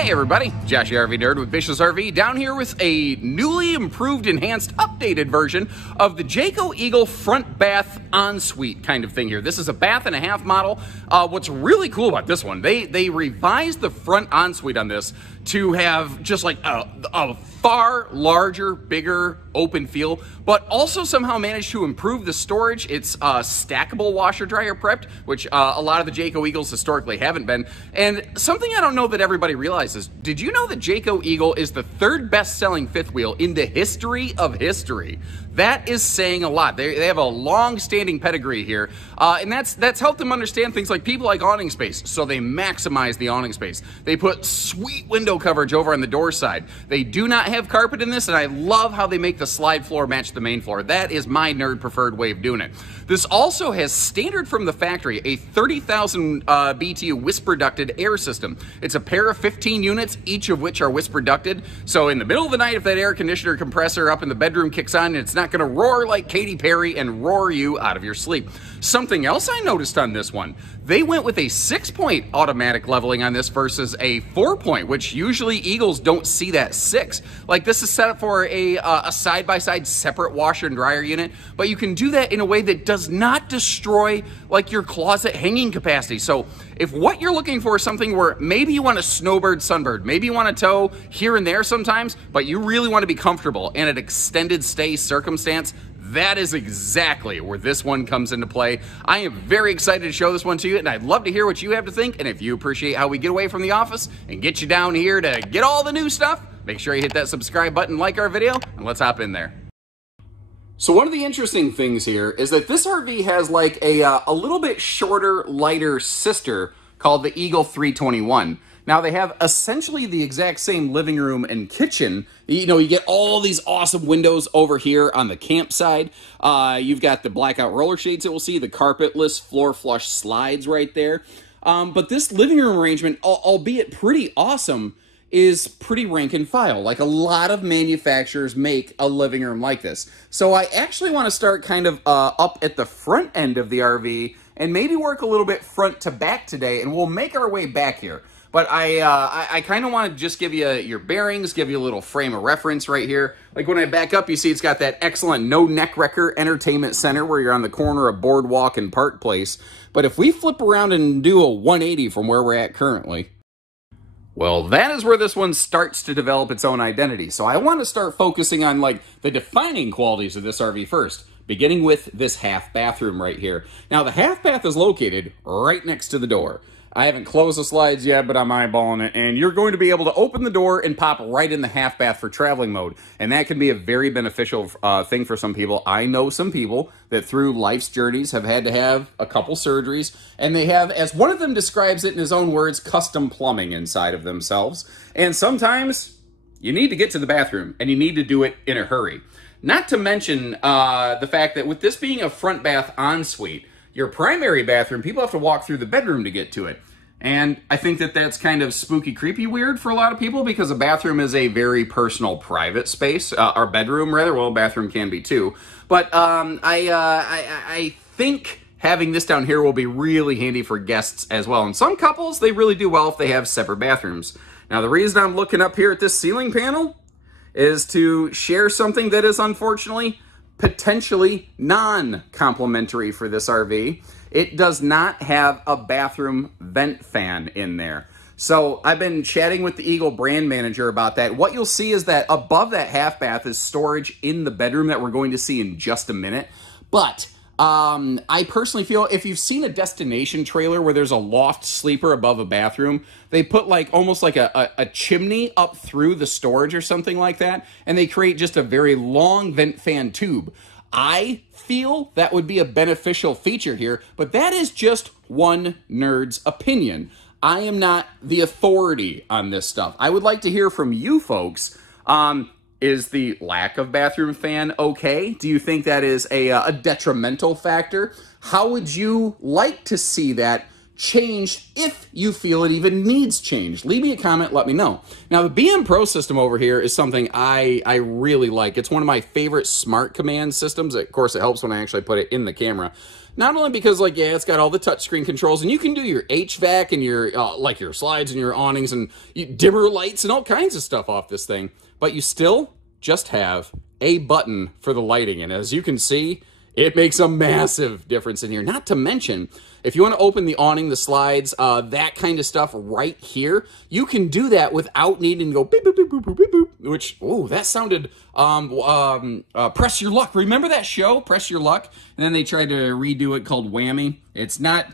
Hey everybody, Josh RV Nerd with Vicious RV down here with a newly improved, enhanced, updated version of the Jayco Eagle front bath ensuite kind of thing here. This is a bath and a half model. What's really cool about this one, they revised the front ensuite on this to have just like a far larger, bigger, open feel, but also somehow managed to improve the storage. It's stackable washer dryer prepped, which a lot of the Jayco Eagles historically haven't been. And something I don't know that everybody realizes, did you know that Jayco Eagle is the third best-selling fifth wheel in the history of history? That is saying a lot. They have a long-standing pedigree here, and that's helped them understand things like people like awning space, so they maximize the awning space. They put sweet window coverage over on the door side. They do not have carpet in this, and I love how they make the slide floor match the main floor. That is my nerd-preferred way of doing it. This also has standard from the factory, a 30,000 BTU whisper-ducted air system. It's a pair of 15 units, each of which are whisper-ducted, so in the middle of the night, if that air conditioner compressor up in the bedroom kicks on, it's not going to roar like Katy Perry and roar you out of your sleep. Something else I noticed on this one, they went with a 6-point automatic leveling on this versus a 4-point, which usually Eagles don't see that 6. Like, this is set up for a side-by-side separate washer and dryer unit, but you can do that in a way that does not destroy like your closet hanging capacity. So if what you're looking for is something where maybe you want a snowbird, sunbird, maybe you want to tow here and there sometimes, but you really want to be comfortable in an extended stay circumstance, that is exactly where this one comes into play. I am very excited to show this one to you, and I'd love to hear what you have to think. And if you appreciate how we get away from the office and get you down here to get all the new stuff, make sure you hit that subscribe button, like our video, and let's hop in there. So one of the interesting things here is that this RV has like a little bit shorter, lighter sister called the Eagle 321. Now, they have essentially the exact same living room and kitchen. You know, you get all these awesome windows over here on the camp side. You've got the blackout roller shades that we'll see, the carpetless floor flush slides right there. But this living room arrangement, albeit pretty awesome, is pretty rank and file. Like, a lot of manufacturers make a living room like this. So I actually want to start kind of up at the front end of the RV and maybe work a little bit front to back today, and we'll make our way back here. But I kind of want to just give you your bearings, give you a little frame of reference right here. Like, when I back up, you see it's got that excellent no neck wrecker entertainment center where you're on the corner of Boardwalk and Park Place. But if we flip around and do a 180 from where we're at currently, well, that is where this one starts to develop its own identity. So I want to start focusing on like the defining qualities of this RV first, beginning with this half bathroom right here. Now, the half bath is located right next to the door. I haven't closed the slides yet, but I'm eyeballing it, and you're going to be able to open the door and pop right in the half bath for traveling mode, and that can be a very beneficial thing for some people. I know some people that through life's journeys have had to have a couple surgeries, and they have, as one of them describes it in his own words, custom plumbing inside of themselves, and sometimes you need to get to the bathroom, and you need to do it in a hurry. Not to mention the fact that with this being a front bath ensuite, your primary bathroom, people have to walk through the bedroom to get to it. And I think that that's kind of spooky, creepy weird for a lot of people because a bathroom is a very personal, private space. Our bedroom, rather. Well, bathroom can be too. But I think having this down here will be really handy for guests as well. And some couples, they really do well if they have separate bathrooms. Now, the reason I'm looking up here at this ceiling panel is to share something that is unfortunately potentially non-complimentary for this RV. It does not have a bathroom vent fan in there. So I've been chatting with the Eagle brand manager about that. What you'll see is that above that half bath is storage in the bedroom that we're going to see in just a minute. But I personally feel if you've seen a destination trailer where there's a loft sleeper above a bathroom, they put like almost like a chimney up through the storage or something like that, and they create just a very long vent fan tube. I feel that would be a beneficial feature here, but that is just one nerd's opinion. I am not the authority on this stuff. I would like to hear from you folks. Is the lack of bathroom fan okay? Do you think that is a detrimental factor? How would you like to see that changed if you feel it even needs change. Leave me a comment, let me know. Now, the BM Pro system over here is something I really like. It's one of my favorite smart command systems. Of course, it helps when I actually put it in the camera. Not only because, like, yeah, it's got all the touchscreen controls, and you can do your HVAC and your, like, your slides and your awnings and dimmer lights and all kinds of stuff off this thing, but you still just have a button for the lighting, and as you can see, it makes a massive difference in here. Not to mention, if you want to open the awning, the slides, that kind of stuff right here, you can do that without needing to go beep, boop, boop, boop, boop, boop, boop, which, oh, that sounded, Press Your Luck. Remember that show, Press Your Luck? And then they tried to redo it called Whammy. It's not,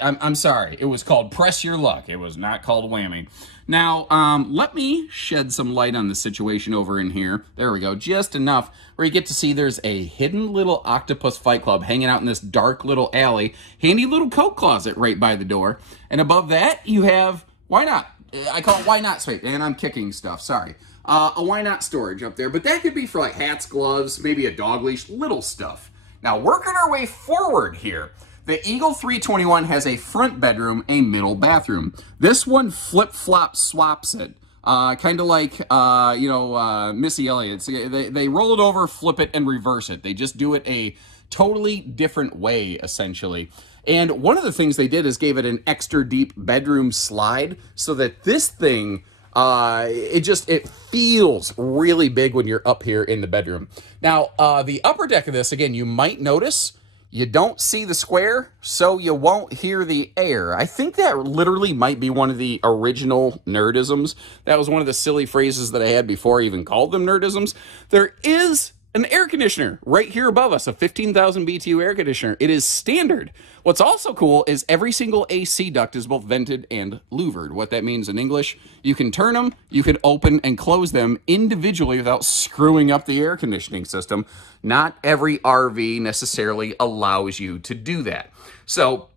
I'm sorry, it was called Press Your Luck. It was not called Whammy. Now, let me shed some light on the situation over in here. There we go, just enough where you get to see there's a hidden little octopus fight club hanging out in this dark little alley. Handy little coat closet right by the door. And above that, you have, why not? I call it why not space, and I'm kicking stuff, sorry. A why not storage up there, but that could be for like hats, gloves, maybe a dog leash, little stuff. Now, working our way forward here, the Eagle 321 has a front bedroom, a middle bathroom. This one flip-flop swaps it. Kind of like, you know, Missy Elliott. They roll it over, flip it, and reverse it. They just do it a totally different way, essentially. And one of the things they did is gave it an extra deep bedroom slide so that this thing, it feels really big when you're up here in the bedroom. Now, the upper deck of this, again, you might notice you don't see the square, so you won't hear the air. I think that literally might be one of the original nerdisms. That was one of the silly phrases that I had before I even called them nerdisms. There is an air conditioner right here above us, a 15,000 BTU air conditioner. It is standard. What's also cool is every single AC duct is both vented and louvered. What that means in English, you can turn them, you can open and close them individually without screwing up the air conditioning system. Not every RV necessarily allows you to do that. So,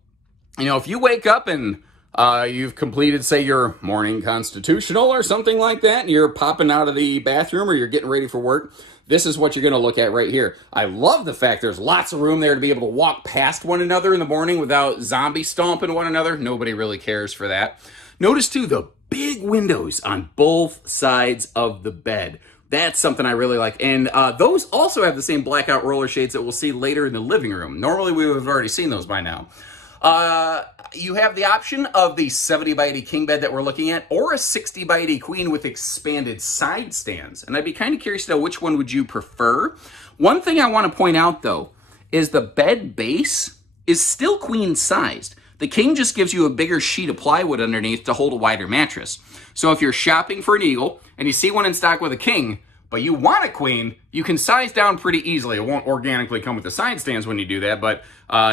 you know, if you wake up and you've completed, say, your morning constitutional or something like that, and you're popping out of the bathroom or you're getting ready for work, this is what you're going to look at right here. I love the fact there's lots of room there to be able to walk past one another in the morning without zombie stomping one another. Nobody really cares for that. Notice, too, the big windows on both sides of the bed. That's something I really like. And those also have the same blackout roller shades that we'll see later in the living room. Normally, we would have already seen those by now. You have the option of the 70 by 80 king bed that we're looking at, or a 60 by 80 queen with expanded side stands. And I'd be kind of curious to know which one would you prefer. One thing I want to point out, though, is the bed base is still queen sized. The king just gives you a bigger sheet of plywood underneath to hold a wider mattress. So if you're shopping for an Eagle and you see one in stock with a king, but you want a queen, you can size down pretty easily. It won't organically come with the side stands when you do that, but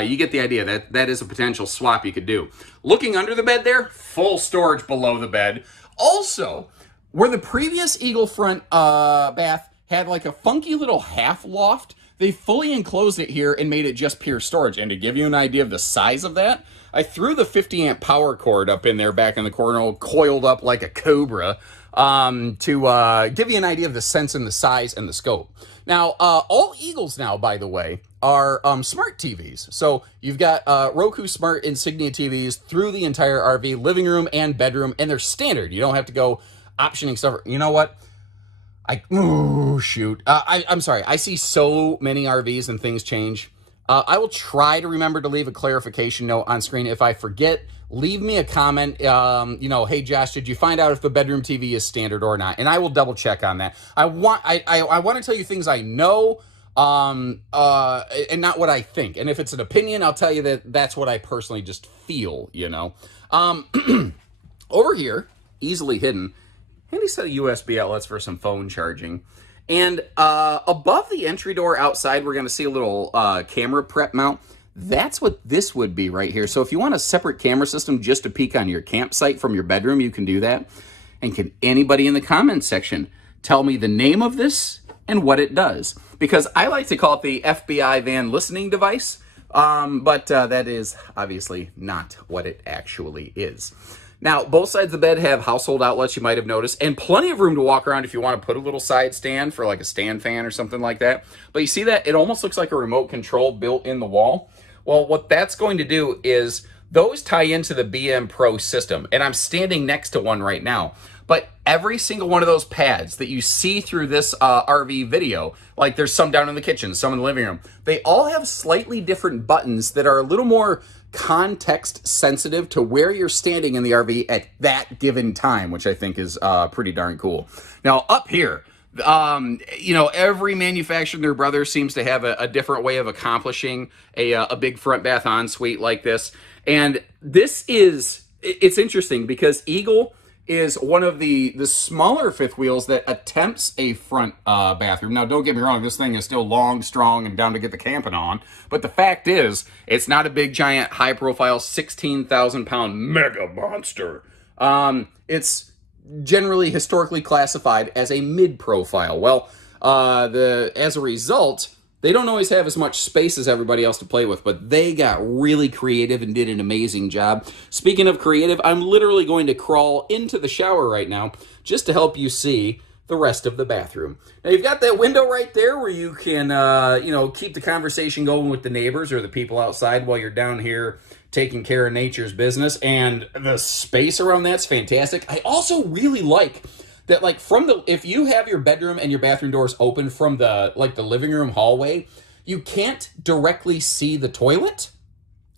you get the idea. That is a potential swap you could do. Looking under the bed there, full storage below the bed. Also, where the previous Eagle front bath had like a funky little half loft, they fully enclosed it here and made it just pure storage. And to give you an idea of the size of that, I threw the 50 amp power cord up in there back in the corner, all coiled up like a cobra, to give you an idea of the sense and the size and the scope. Now, all Eagles now, by the way, are smart TVs. So you've got Roku Smart Insignia TVs through the entire RV, living room and bedroom, and they're standard. You don't have to go optioning stuff. You know what? I'm sorry. I see so many RVs and things change. I will try to remember to leave a clarification note on screen. If I forget, leave me a comment, you know, hey, Josh, did you find out if the bedroom TV is standard or not? And I will double check on that. I want to tell you things I know, and not what I think. And if it's an opinion, I'll tell you that that's what I personally just feel, you know. Over here, easily hidden, handy set of USB outlets for some phone charging. And above the entry door outside, we're going to see a little camera prep mount. That's what this would be right here. So if you want a separate camera system just to peek on your campsite from your bedroom, you can do that. And can anybody in the comments section tell me the name of this and what it does? Because I like to call it the FBI van listening device, but that is obviously not what it actually is. Now, both sides of the bed have household outlets, you might have noticed, and plenty of room to walk around if you want to put a little side stand for like a stand fan or something like that. But you see that? It almost looks like a remote control built in the wall. Well, what that's going to do is those tie into the BM Pro system, and I'm standing next to one right now. But every single one of those pads that you see through this RV video, like there's some down in the kitchen, some in the living room, they all have slightly different buttons that are a little more context sensitive to where you're standing in the RV at that given time, which I think is pretty darn cool. Now up here, you know, every manufacturer and their brother seems to have a different way of accomplishing a big front bath ensuite like this. And this is, it's interesting because Eagle is one of the smaller fifth wheels that attempts a front bathroom. Now, don't get me wrong, this thing is still long, strong, and down to get the camping on. But the fact is, it's not a big, giant, high-profile, 16,000-pound mega monster. It's generally historically classified as a mid-profile. Well, as a result, they don't always have as much space as everybody else to play with, but they got really creative and did an amazing job. Speaking of creative, I'm literally going to crawl into the shower right now just to help you see the rest of the bathroom. Now, you've got that window right there where you can, you know, keep the conversation going with the neighbors or the people outside while you're down here taking care of nature's business, and the space around that's fantastic. I also really like that, like, from the, if you have your bedroom and your bathroom doors open from the, like, the living room hallway, you can't directly see the toilet.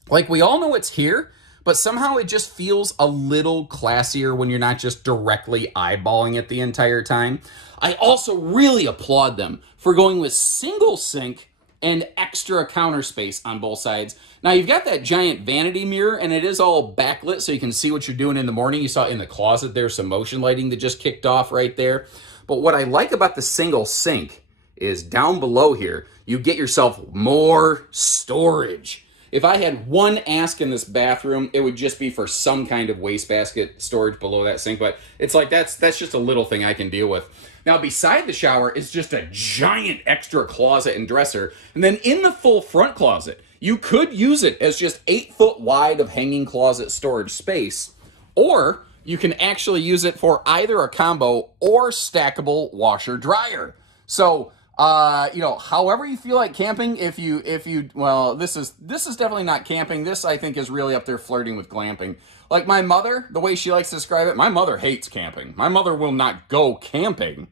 Like, we all know it's here, but somehow it just feels a little classier when you're not just directly eyeballing it the entire time. I also really applaud them for going with single sink and extra counter space on both sides. Now, you've got that giant vanity mirror, and it is all backlit, so you can see what you're doing in the morning. You saw in the closet there's some motion lighting that just kicked off right there. But what I like about the single sink is down below here, you get yourself more storage. If I had one ask in this bathroom, it would just be for some kind of wastebasket storage below that sink. But it's like, that's just a little thing I can deal with. Now, beside the shower is just a giant extra closet and dresser. And then in the full front closet, you could use it as just 8 foot wide of hanging closet storage space. Or you can actually use it for either a combo or stackable washer dryer. So, you know, however you feel like camping, if you, well, this is definitely not camping. This, I think, is really up there flirting with glamping. Like my mother, the way she likes to describe it, my mother hates camping. My mother will not go camping,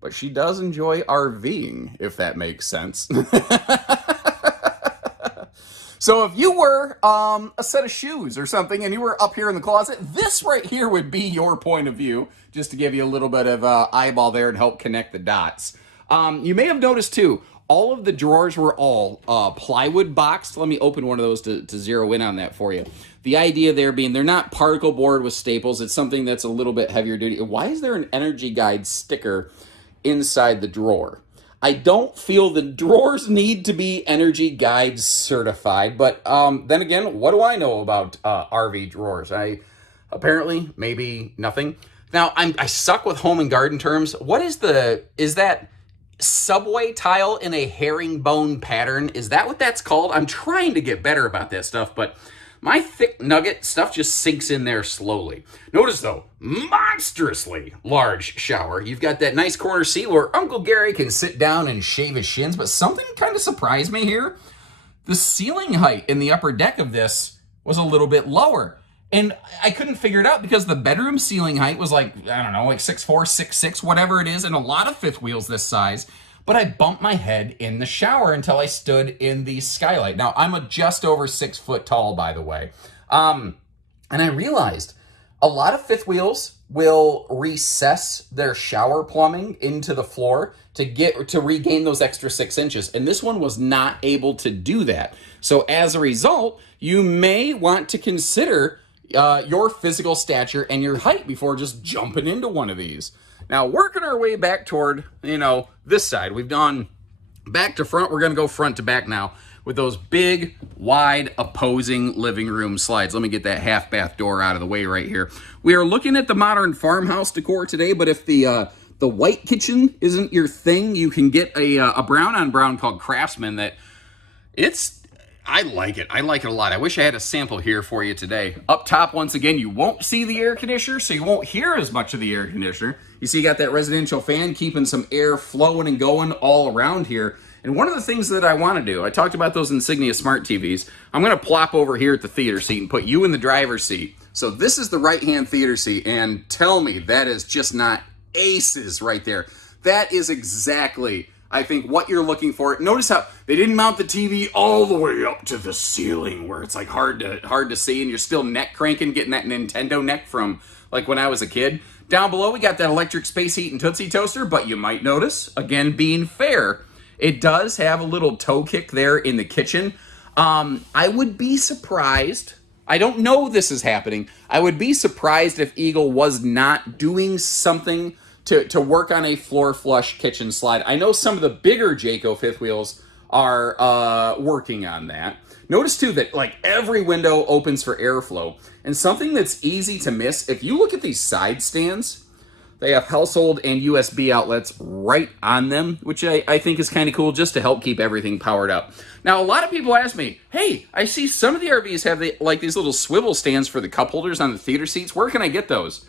but she does enjoy RVing, if that makes sense. So if you were a set of shoes or something and you were up here in the closet, this right here would be your point of view, just to give you a little bit of eyeball there and help connect the dots. You may have noticed, too, all of the drawers were all plywood boxed. Let me open one of those to zero in on that for you. The idea there being they're not particle board with staples. It's something that's a little bit heavier duty. Why is there an Energy Guide sticker inside the drawer? I don't feel the drawers need to be Energy Guide certified, but then again, what do I know about RV drawers? Apparently, maybe nothing. Now, I suck with home and garden terms. What is that subway tile in a herringbone pattern? Is that what that's called? I'm trying to get better about that stuff, but my thick nugget stuff just sinks in there slowly. Notice, though, monstrously large shower. You've got that nice corner seat where Uncle Gary can sit down and shave his shins, but something kind of surprised me here. The ceiling height in the upper deck of this was a little bit lower. And I couldn't figure it out because the bedroom ceiling height was like, I don't know, like 6'4", 6'6", whatever it is, and a lot of fifth wheels this size. But I bumped my head in the shower until I stood in the skylight. Now, I'm just over 6 foot tall, by the way. And I realized a lot of fifth wheels will recess their shower plumbing into the floor to regain those extra 6 inches. And this one was not able to do that. So as a result, you may want to consider your physical stature and your height before just jumping into one of these. Now, working our way back toward, you know, this side. We've gone back to front. We're going to go front to back now with those big, wide, opposing living room slides. Let me get that half bath door out of the way right here. We are looking at the modern farmhouse decor today, but if the white kitchen isn't your thing, you can get a brown on brown called Craftsman that I like it. I like it a lot. I wish I had a sample here for you today. Up top, once again, you won't see the air conditioner, so you won't hear as much of the air conditioner. You see you got that residential fan keeping some air flowing and going all around here. And one of the things that I want to do, I talked about those Insignia Smart TVs. I'm going to plop over here at the theater seat and put you in the driver's seat. So this is the right-hand theater seat, and tell me that is just not aces right there. That is exactly, I think, what you're looking for. Notice how they didn't mount the TV all the way up to the ceiling where it's like hard to see, and you're still neck cranking, getting that Nintendo neck from like when I was a kid. Down below, we got that electric space heat and Tootsie Toaster, but you might notice, again, being fair, it does have a little toe kick there in the kitchen. I would be surprised. I don't know this is happening. I would be surprised if Eagle was not doing something to work on a floor flush kitchen slide. I know some of the bigger Jayco fifth wheels are working on that. Notice too that like every window opens for airflow. And something that's easy to miss, if you look at these side stands, they have household and USB outlets right on them, which I think is kind of cool just to help keep everything powered up. Now, a lot of people ask me, hey, I see some of the RVs have like these little swivel stands for the cup holders on the theater seats. Where can I get those?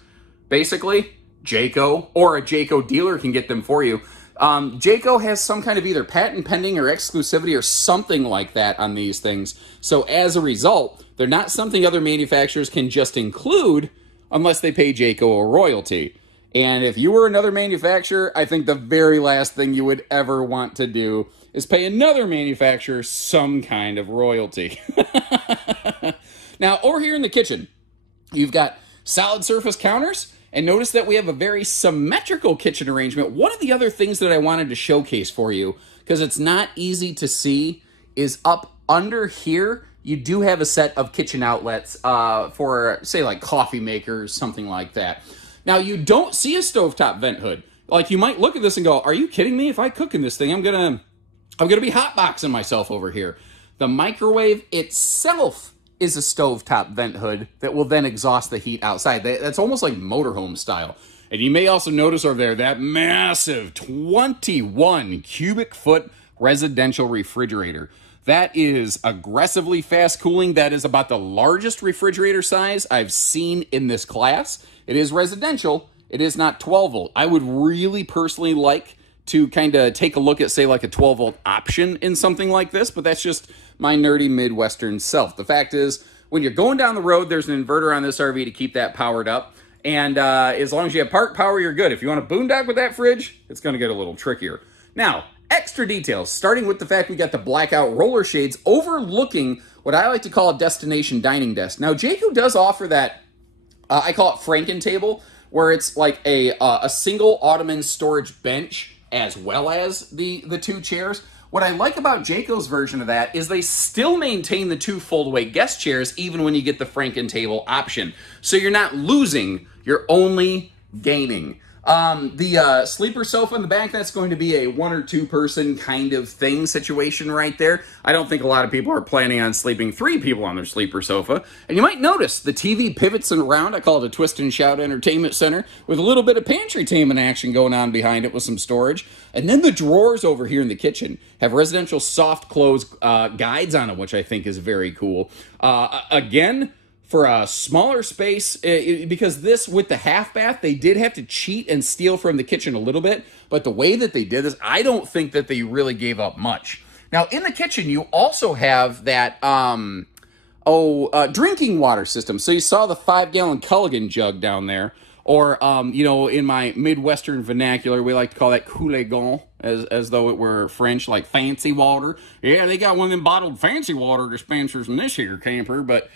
Basically, Jayco or a Jayco dealer can get them for you. Jayco has some kind of either patent pending or exclusivity or something like that on these things. So as a result, they're not something other manufacturers can just include unless they pay Jayco a royalty. And if you were another manufacturer, I think the very last thing you would ever want to do is pay another manufacturer some kind of royalty. Now, over here in the kitchen, you've got solid surface counters. And notice that we have a very symmetrical kitchen arrangement. One of the other things that I wanted to showcase for you, because it's not easy to see, is up under here, you do have a set of kitchen outlets for, say, like coffee makers, something like that. Now, you don't see a stovetop vent hood. Like, you might look at this and go, are you kidding me? If I cook in this thing, I'm gonna be hotboxing myself over here. The microwave itself is a stovetop vent hood that will then exhaust the heat outside. That's almost like motorhome style. And you may also notice over there that massive 21 cubic foot residential refrigerator. That is aggressively fast cooling. That is about the largest refrigerator size I've seen in this class. It is residential. It is not 12 volt. I would really personally like to kind of take a look at, say, like a 12 volt option in something like this, but that's just my nerdy Midwestern self. The fact is, when you're going down the road, there's an inverter on this RV to keep that powered up, and as long as you have park power, you're good. If you want to boondock with that fridge, it's going to get a little trickier. Now, extra details, starting with the fact we got the blackout roller shades overlooking what I like to call a destination dining desk. Now, Jayco does offer that, I call it Franken table, where it's like a single ottoman storage bench as well as the two chairs. What I like about Jayco's version of that is they still maintain the two fold-away guest chairs even when you get the Franken table option. So you're not losing, you're only gaining. The sleeper sofa in the back, that's going to be a 1 or 2 person kind of thing situation right there. I don't think a lot of people are planning on sleeping 3 people on their sleeper sofa. And you might notice the TV pivots around. I call it a twist and shout entertainment center with a little bit of pantry-tainment action going on behind it with some storage. And then the drawers over here in the kitchen have residential soft close guides on them, which I think is very cool. Again, for a smaller space, because this, with the half bath, they did have to cheat and steal from the kitchen a little bit, but the way that they did this, I don't think that they really gave up much. Now, in the kitchen, you also have that, drinking water system. So you saw the 5-gallon Culligan jug down there, or, you know, in my Midwestern vernacular, we like to call that coulegon, as though it were French, like fancy water. Yeah, they got one of them bottled fancy water dispensers in this here camper, but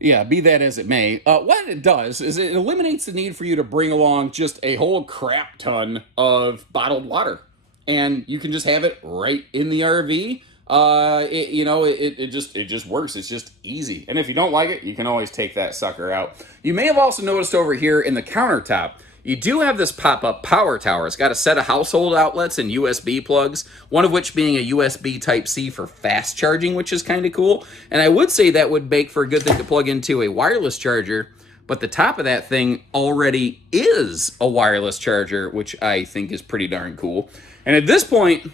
yeah, be that as it may, what it does is it eliminates the need for you to bring along just a whole crap ton of bottled water. And you can just have it right in the RV. It just works. It's just easy. And if you don't like it, you can always take that sucker out. You may have also noticed over here in the countertop, you do have this pop-up power tower. It's got a set of household outlets and USB plugs, one of which being a USB Type-C for fast charging, which is kind of cool. And I would say that would make for a good thing to plug into a wireless charger, but the top of that thing already is a wireless charger, which I think is pretty darn cool. And at this point,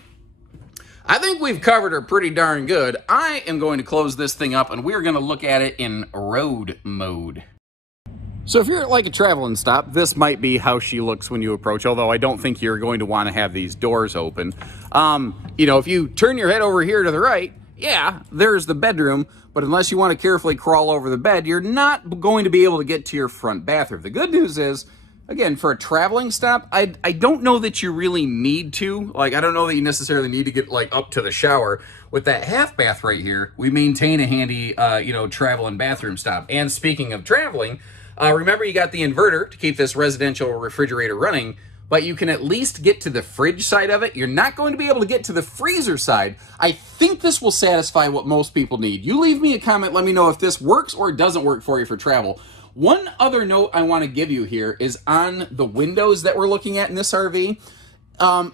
I think we've covered her pretty darn good. I am going to close this thing up, and we're going to look at it in road mode. So if you're at like a traveling stop, this might be how she looks when you approach, although I don't think you're going to want to have these doors open. You know, if you turn your head over here to the right, yeah, there's the bedroom, but unless you want to carefully crawl over the bed, you're not going to be able to get to your front bathroom. The good news is, again, for a traveling stop, I don't know that you really need to. Like, I don't know that you necessarily need to get, like, up to the shower. With that half bath right here, we maintain a handy, you know, traveling bathroom stop. And speaking of traveling, remember you got the inverter to keep this residential refrigerator running, but you can at least get to the fridge side of it. You're not going to be able to get to the freezer side. I think this will satisfy what most people need. You leave me a comment, let me know if this works or doesn't work for you for travel. One other note I want to give you here is on the windows that we're looking at in this RV.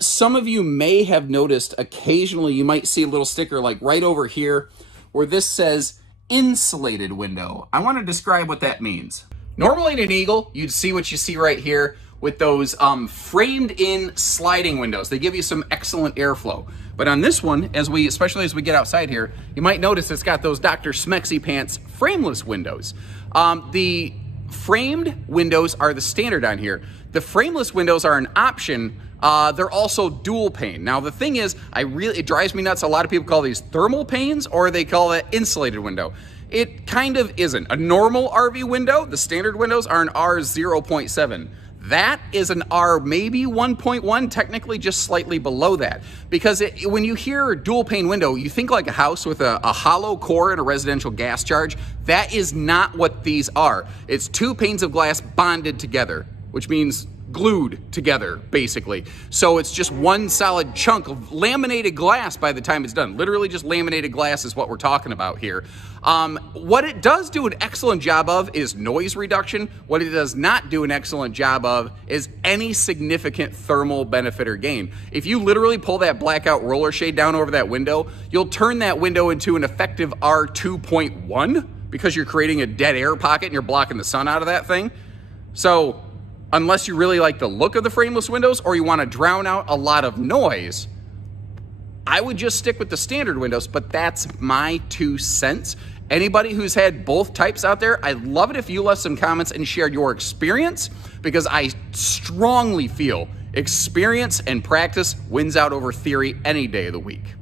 Some of you may have noticed occasionally you might see a little sticker like right over here where this says insulated window. I want to describe what that means. Normally in an Eagle, you'd see what you see right here with those framed in sliding windows. They give you some excellent airflow. But on this one, especially as we get outside here, you might notice it's got those Dr. Smexy Pants frameless windows. The framed windows are the standard on here. The frameless windows are an option. They're also dual pane. Now the thing is, it drives me nuts. A lot of people call these thermal panes or they call it insulated window. It kind of isn't. A normal RV window, the standard windows are an R0.7. That is an R maybe 1.1, technically just slightly below that. Because when you hear dual pane window, you think like a house with a hollow core and a residential gas charge. That is not what these are. It's two panes of glass bonded together, which means glued together, basically. So it's just one solid chunk of laminated glass by the time it's done. Literally just laminated glass is what we're talking about here. What it does do an excellent job of is noise reduction. What it does not do an excellent job of is any significant thermal benefit or gain. If you literally pull that blackout roller shade down over that window, you'll turn that window into an effective R2.1 because you're creating a dead air pocket and you're blocking the sun out of that thing. So unless you really like the look of the frameless windows or you want to drown out a lot of noise, I would just stick with the standard windows, but that's my 2 cents. Anybody who's had both types out there, I'd love it if you left some comments and shared your experience, because I strongly feel experience and practice wins out over theory any day of the week.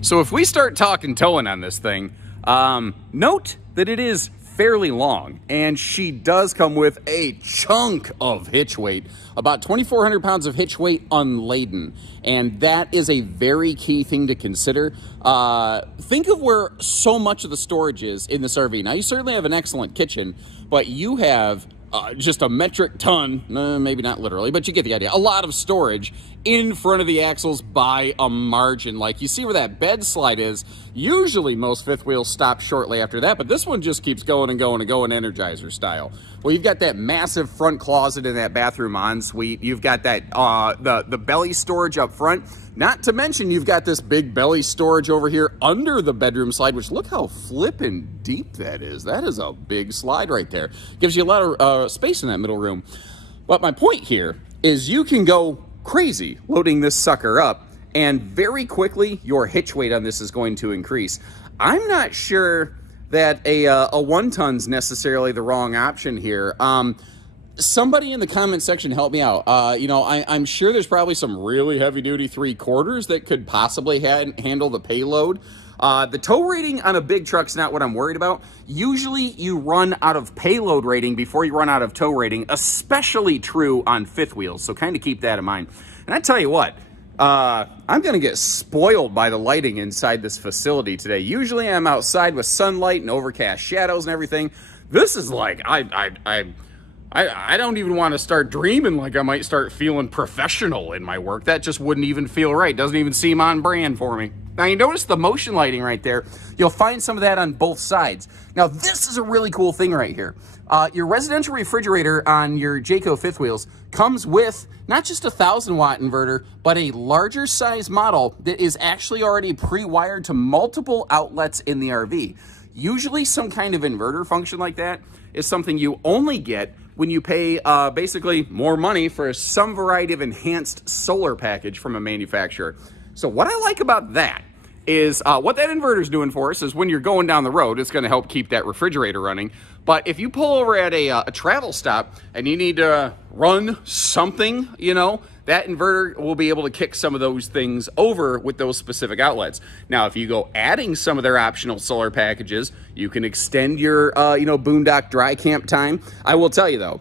So if we start talking towing on this thing, note that it is fairly long, and she does come with a chunk of hitch weight, about 2,400 pounds of hitch weight unladen, and that is a very key thing to consider. Think of where so much of the storage is in this RV. Now, you certainly have an excellent kitchen, but you have just a metric ton, maybe not literally, but you get the idea, a lot of storage in front of the axles by a margin. Like, you see where that bed slide is, usually most fifth wheels stop shortly after that, but this one just keeps going and going and going, Energizer style. Well, you've got that massive front closet in that bathroom ensuite. You've got that the belly storage up front. Not to mention, you've got this big belly storage over here under the bedroom slide, which look how flippin' deep that is. That is a big slide right there. Gives you a lot of space in that middle room. But my point here is you can go crazy loading this sucker up, and very quickly your hitch weight on this is going to increase. I'm not sure that a 1 ton's necessarily the wrong option here. Somebody in the comment section help me out. You know, I'm sure there's probably some really heavy-duty 3/4 that could possibly handle the payload. The tow rating on a big truck's not what I'm worried about. Usually you run out of payload rating before you run out of tow rating, especially true on fifth wheels, so kind of keep that in mind. And I tell you what, I'm going to get spoiled by the lighting inside this facility today. Usually I'm outside with sunlight and overcast shadows and everything. This is like, I don't even want to start dreaming like I might start feeling professional in my work. That just wouldn't even feel right. Doesn't even seem on brand for me. Now, you notice the motion lighting right there. You'll find some of that on both sides. Now, this is a really cool thing right here. Your residential refrigerator on your Jayco fifth wheels comes with not just a 1,000-watt inverter, but a larger size model that is actually already pre-wired to multiple outlets in the RV. Usually some kind of inverter function like that is something you only get when you pay basically more money for some variety of enhanced solar package from a manufacturer. So what I like about that is what that inverter is doing for us is when you're going down the road, it's going to help keep that refrigerator running. But if you pull over at a travel stop and you need to run something, you know, that inverter will be able to kick some of those things over with those specific outlets. Now, if you go adding some of their optional solar packages, you can extend your, you know, boondock dry camp time. I will tell you though,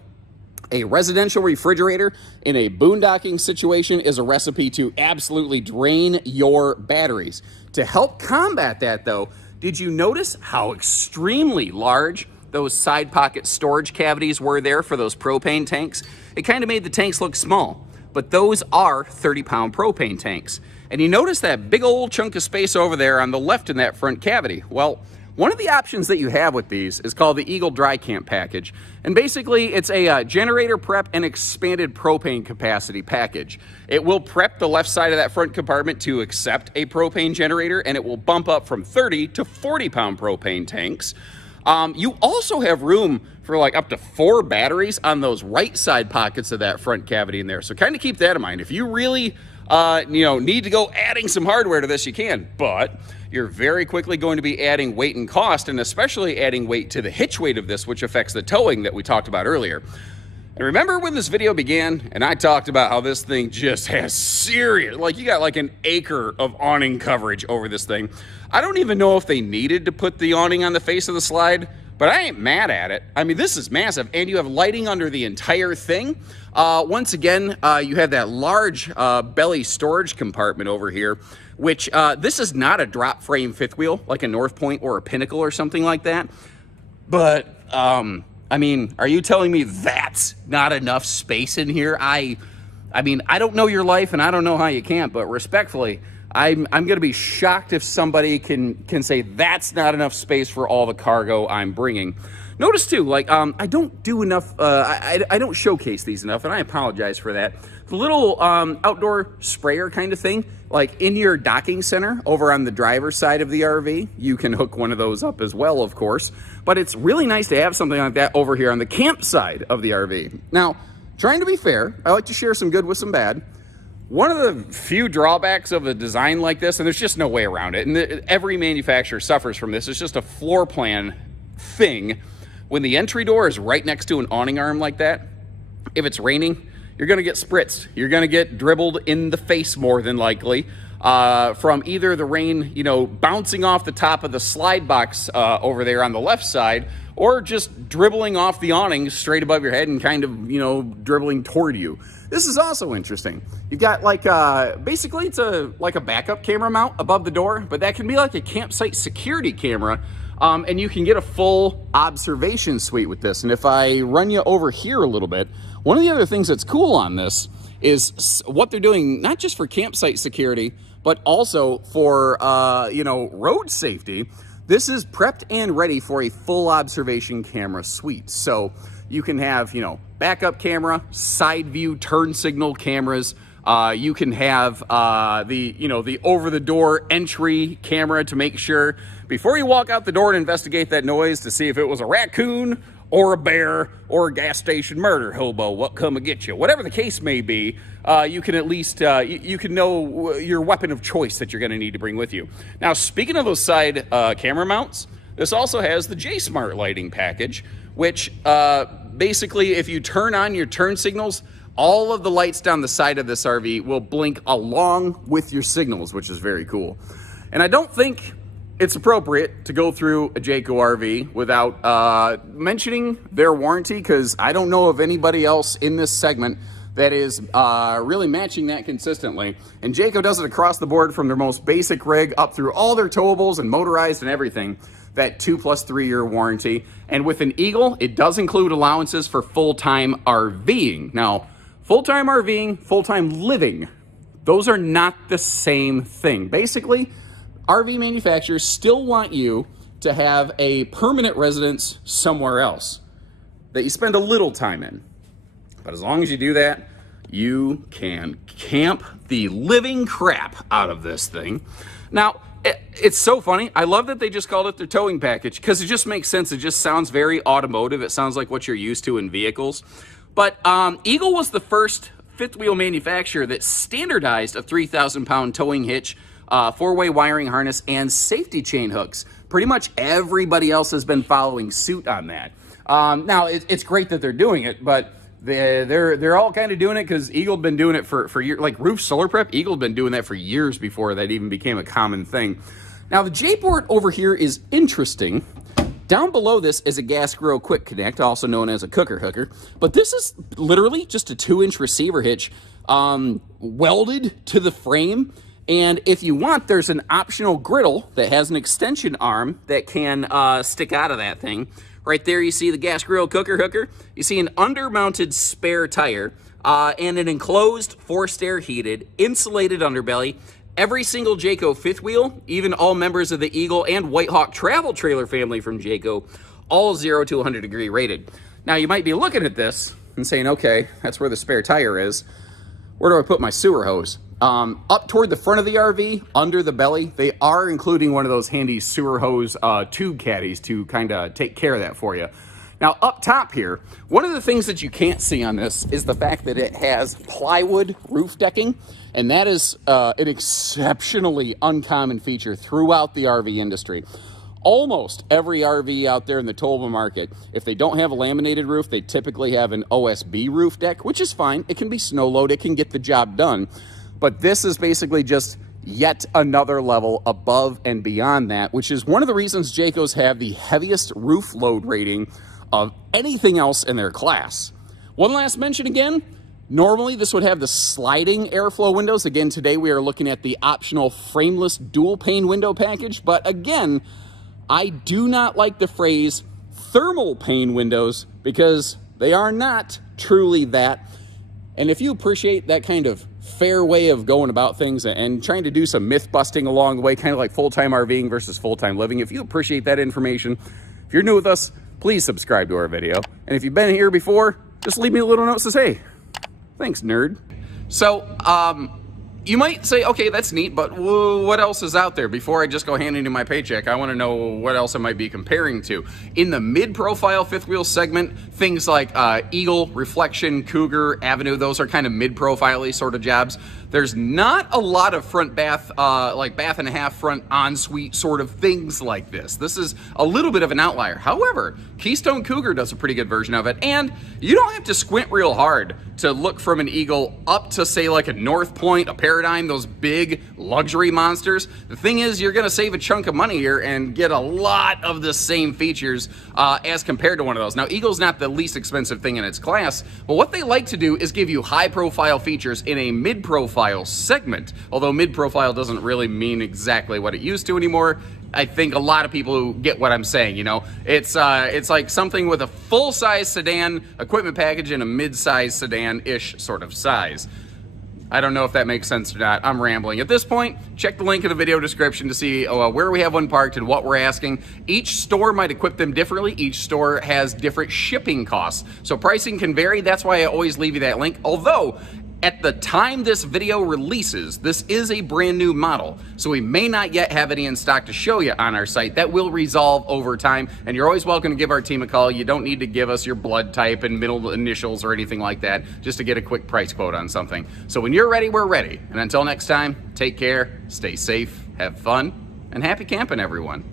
a residential refrigerator in a boondocking situation is a recipe to absolutely drain your batteries. To help combat that though, did you notice how extremely large those side pocket storage cavities were there for those propane tanks? It kind of made the tanks look small, but those are 30-pound propane tanks. And you notice that big old chunk of space over there on the left in that front cavity. Well, one of the options that you have with these is called the Eagle Dry Camp package. And basically, it's a generator prep and expanded propane capacity package. It will prep the left side of that front compartment to accept a propane generator, and it will bump up from 30 to 40-pound propane tanks. You also have room for like up to 4 batteries on those right side pockets of that front cavity in there. So kind of keep that in mind. If you really you know, need to go adding some hardware to this, you can, but you're very quickly going to be adding weight and cost, and especially adding weight to the hitch weight of this, which affects the towing that we talked about earlier. And remember when this video began and I talked about how this thing just has serious, like you got like an acre of awning coverage over this thing. I don't even know if they needed to put the awning on the face of the slide, but I ain't mad at it. I mean, this is massive, and you have lighting under the entire thing. Once again, you have that large belly storage compartment over here, which this is not a drop frame fifth wheel like a North Point or a Pinnacle or something like that. But, I mean, are you telling me that's not enough space in here? I mean, I don't know your life, and I don't know how you can't, but respectfully, I'm going to be shocked if somebody can say that's not enough space for all the cargo I'm bringing. Notice too, like, I don't do enough, I don't showcase these enough, and I apologize for that. The little outdoor sprayer kind of thing, like in your docking center over on the driver's side of the RV, you can hook one of those up as well, of course. But it's really nice to have something like that over here on the camp side of the RV. Now, trying to be fair, I like to share some good with some bad. One of the few drawbacks of a design like this, and there's just no way around it, and every manufacturer suffers from this, it's just a floor plan thing. When the entry door is right next to an awning arm like that, if it's raining, you're going to get spritzed. You're going to get dribbled in the face more than likely from either the rain, you know, bouncing off the top of the slide box over there on the left side, or just dribbling off the awning straight above your head and kind of, you know, dribbling toward you. This is also interesting. You've got like, basically it's like a backup camera mount above the door, but that can be like a campsite security camera. And you can get a full observation suite with this. And if I run you over here a little bit, one of the other things that's cool on this is what they're doing, not just for campsite security, but also for, you know, road safety. This is prepped and ready for a full observation camera suite. So you can have, you know, backup camera, side view, turn signal cameras. You can have the over-the-door entry camera to make sure before you walk out the door and investigate that noise to see if it was a raccoon or a bear or a gas station murder hobo, what come and get you. Whatever the case may be, you can at least, you can know your weapon of choice that you're going to need to bring with you. Now, speaking of those side camera mounts, this also has the J-Smart lighting package, which basically if you turn on your turn signals, all of the lights down the side of this RV will blink along with your signals, which is very cool. And I don't think it's appropriate to go through a Jayco RV without mentioning their warranty, because I don't know of anybody else in this segment that is really matching that consistently. And Jayco does it across the board from their most basic rig up through all their towables and motorized and everything. That 2+3 year warranty. And with an Eagle, it does include allowances for full-time RVing. Now, full-time RVing, full-time living, those are not the same thing. Basically, RV manufacturers still want you to have a permanent residence somewhere else that you spend a little time in. But as long as you do that, you can camp the living crap out of this thing. Now, it's so funny. I love that they just called it their towing package, because it just makes sense. It just sounds very automotive. It sounds like what you're used to in vehicles. But Eagle was the first fifth wheel manufacturer that standardized a 3,000-pound towing hitch four-way wiring harness, and safety chain hooks. Pretty much everybody else has been following suit on that. Now, it's great that they're doing it, but they're all kind of doing it because Eagle been doing it for years. Like roof solar prep, Eagle been doing that for years before that even became a common thing. Now, the J-port over here is interesting. Down below this is a gas grill quick connect, also known as a cooker hooker. But this is literally just a 2-inch receiver hitch welded to the frame. And if you want, there's an optional griddle that has an extension arm that can stick out of that thing. Right there, you see the gas grill cooker hooker. You see an under-mounted spare tire and an enclosed, forced air heated, insulated underbelly. Every single Jayco fifth wheel, even all members of the Eagle and White Hawk travel trailer family from Jayco, all 0 to 100 degree rated. Now, you might be looking at this and saying, okay, that's where the spare tire is. Where do I put my sewer hose? Up toward the front of the RV, under the belly, they are including one of those handy sewer hose tube caddies to kind of take care of that for you. Now, up top here, one of the things that you can't see on this is the fact that it has plywood roof decking, and that is an exceptionally uncommon feature throughout the RV industry. Almost every RV out there in the towable market, if they don't have a laminated roof, they typically have an OSB roof deck, which is fine. It can be snow load, it can get the job done. But this is basically just yet another level above and beyond that, which is one of the reasons Jaycos have the heaviest roof load rating of anything else in their class. One last mention again, normally this would have the sliding airflow windows. Again, today we are looking at the optional frameless dual pane window package. But again, I do not like the phrase thermal pane windows because they are not truly that. And if you appreciate that kind of fair way of going about things and trying to do some myth busting along the way, kind of like full-time RVing versus full-time living, if you appreciate that information, if you're new with us, please subscribe to our video. And if you've been here before, just leave me a little note that says, hey, thanks, nerd. So, you might say, okay, that's neat, but what else is out there? Before I just go handing you my paycheck, I want to know what else I might be comparing to. In the mid-profile fifth wheel segment, things like Eagle, Reflection, Cougar, Avenue, those are kind of mid-profile-y sort of jobs. There's not a lot of front bath, like bath and a half front ensuite sort of things like this. This is a little bit of an outlier. However, Keystone Cougar does a pretty good version of it, and you don't have to squint real hard to look from an Eagle up to, say, like a North Point, a Paradigm, those big luxury monsters. The thing is, you're going to save a chunk of money here and get a lot of the same features as compared to one of those. Now, Eagle's not the least expensive thing in its class, but what they like to do is give you high-profile features in a mid-profile segment. Although mid-profile doesn't really mean exactly what it used to anymore. I think a lot of people who get what I'm saying, you know, it's like something with a full-size sedan equipment package and a mid-size sedan-ish sort of size. I don't know if that makes sense or not. I'm rambling. At this point, check the link in the video description to see where we have one parked and what we're asking. Each store might equip them differently. Each store has different shipping costs. So pricing can vary. That's why I always leave you that link. Although, at the time this video releases, this is a brand new model, so we may not yet have any in stock to show you on our site. That will resolve over time, and you're always welcome to give our team a call. You don't need to give us your blood type and middle initials or anything like that just to get a quick price quote on something. So when you're ready, we're ready. And until next time, take care, stay safe, have fun, and happy camping, everyone.